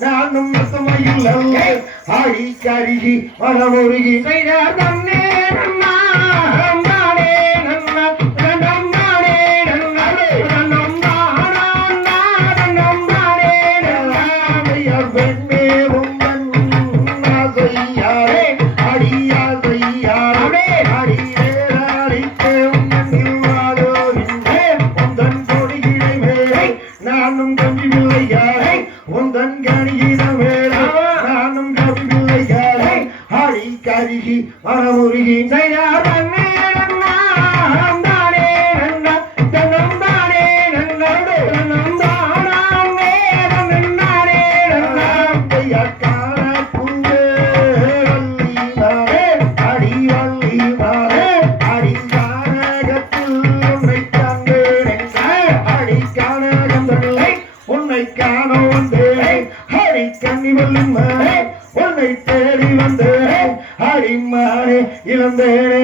நானும் கருகி மனமுருகி செய்தார் தன்னே நன்னா நானே நன்னா நன்னம் நானே நன்னா நன்னம் நானே நன்னா வெண்ணே உம்மன் செய்யாரே அடியா செய்யாரே அடியேறித்தே உம்மன் இல்லாதோ இன்றே உந்தன் கொடியிடை மேலே நானும் கவிவில்லையாரே உந்தன் கணியிடம் மேலே நானும் கவிவில்லையாரே ஆடி கருகி மனமுருகி செய்யார் தன்னே நன்னா நானே நன்னா தன்னம் தானே நன்னா தன்னம் தானே நானே நன்னா கையாக்கான புல்லே வள்ளி நானே அடி வள்ளி நானே அடி கானகத்தில் உன்னை காண்பேன் அடி கானகம் தன்னை உன்னை காண வந்தேன் அடி கண்ணி வல்லும் உன்னை தேடி வந்தேன் அடிமானே இழந்தேனே